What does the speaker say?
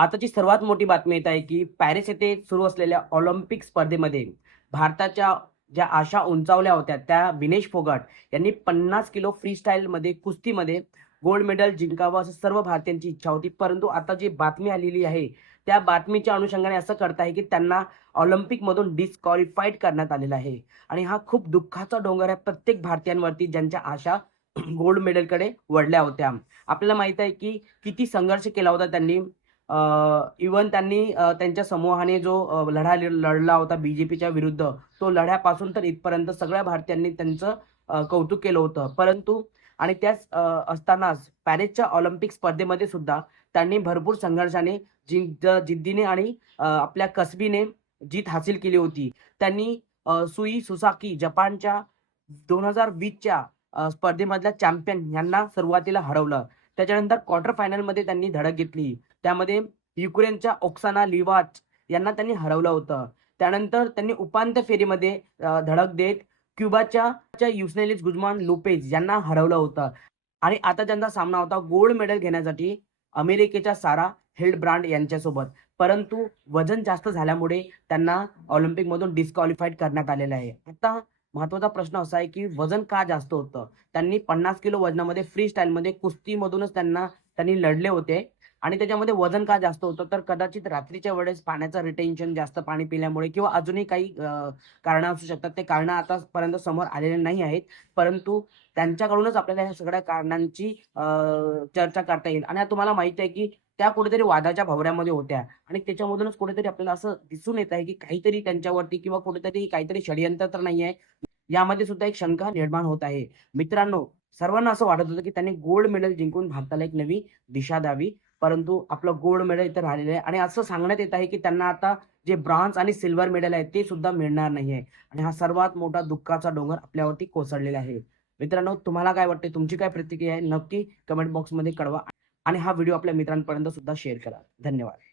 आताची सर्वात मोठी बातमी येत आहे की पॅरिस येथे सुरू असलेल्या ऑलिम्पिक स्पर्धेमध्ये भारताच्या ज्या आशा उंचावल्या होत्या त्या विनेश फोगाट यांनी पन्नास किलो फ्रीस्टाईलमध्ये कुस्तीमध्ये गोल्ड मेडल जिंकावं असं सर्व भारतीयांची इच्छा होती. परंतु आता जी बातमी आलेली आहे त्या बातमीच्या अनुषंगाने असं करत आहे की त्यांना ऑलिम्पिकमधून डिस्क्वालिफाईड करण्यात आलेलं आहे. आणि हा खूप दुःखाचा डोंगर आहे प्रत्येक भारतीयांवरती ज्यांच्या आशा गोल्ड मेडलकडे वळल्या होत्या. आपल्याला माहीत आहे की किती संघर्ष केला होता त्यांनी इवन त्यांनी त्यांच्या समूहाने जो लढा लि- लढला होता बीजेपीच्या विरुद्ध तो लढ्यापासून तर इथपर्यंत सगळ्या भारतीयांनी त्यांचं कौतुक केलं होतं. परंतु आणि त्याच असतानाच पॅरिसच्या ऑलिम्पिक स्पर्धेमध्ये सुद्धा त्यांनी भरपूर संघर्षाने जिद्द जिद्दीने आणि आपल्या कसबीने जीत हासिल केली होती. त्यांनी सुई सुसाकी जपानच्या दोन हजार वीसच्या स्पर्धेमधल्या चॅम्पियन यांना सुरुवातीला हरवलं. त्याच्यानंतर क्वार्टर फायनलमध्ये त्यांनी धडक घेतली. त्यामध्ये युक्रेनच्या ओक्साना लिवाच यांना त्यांनी हरवलं होतं. त्यानंतर त्यांनी उपांत्य फेरीमध्ये धडक देत क्युबाच्या युस्नेलिस गुजमान लोपेज यांना हरवलं होतं. आणि आता त्यांचा सामना होता गोल्ड मेडल घेण्यासाठी अमेरिकेच्या सारा हेल्ड ब्रांड यांच्यासोबत. परंतु वजन जास्त झाल्यामुळे त्यांना ऑलिम्पिकमधून डिस्क्वालिफाईड करण्यात आलेलं आहे. आता महत्त्वाचा प्रश्न असा आहे की वजन का जास्त होतं? त्यांनी पन्नास किलो वजनामध्ये फ्री स्टाईलमध्ये कुस्तीमधूनच त्यांना त्यांनी लढले होते. आणि त्याच्यामध्ये वजन का जास्त होतं? तर कदाचित रात्रीच्या वेळेस पाण्याचं रिटेन्शन जास्त पाणी पिल्यामुळे किंवा अजूनही काही कारण असू शकतात. ते कारण आतापर्यंत समोर आलेले नाही आहेत. परंतु त्यांच्याकडूनच आपल्याला ह्या सगळ्या कारणांची चर्चा करता येईल. आणि तुम्हाला माहिती आहे की त्या कुठेतरी वादाच्या भवऱ्यामध्ये होत्या. आणि त्याच्यामधूनच कुठेतरी आपल्याला असं दिसून येत आहे की काहीतरी त्यांच्यावरती किंवा कुठेतरी काहीतरी षडयंत्र तर नाही आहे. यामध्ये सुद्धा एक शंका निर्माण होत आहे. मित्रांनो सर्वांना असं वाटत होतं की त्यांनी गोल्ड मेडल जिंकून भारताला एक नवी दिशा द्यावी. परंतु आपलं गोल्ड मेडल इथं राहिलेलं आहे. आणि असं सांगण्यात येत आहे की त्यांना आता जे ब्रॉन्झ आणि सिल्वर मेडल आहे ते सुद्धा मिळणार नाही आहे. आणि हा सर्वात मोठा दुःखाचा डोंगर आपल्यावरती कोसळलेला आहे. मित्रांनो तुम्हाला काय वाटते तुमची काय प्रतिक्रिया आहे? नक्की कमेंट बॉक्समध्ये कळवा. आणि हा व्हिडिओ आपल्या मित्रांपर्यंत सुद्धा शेअर करा. धन्यवाद.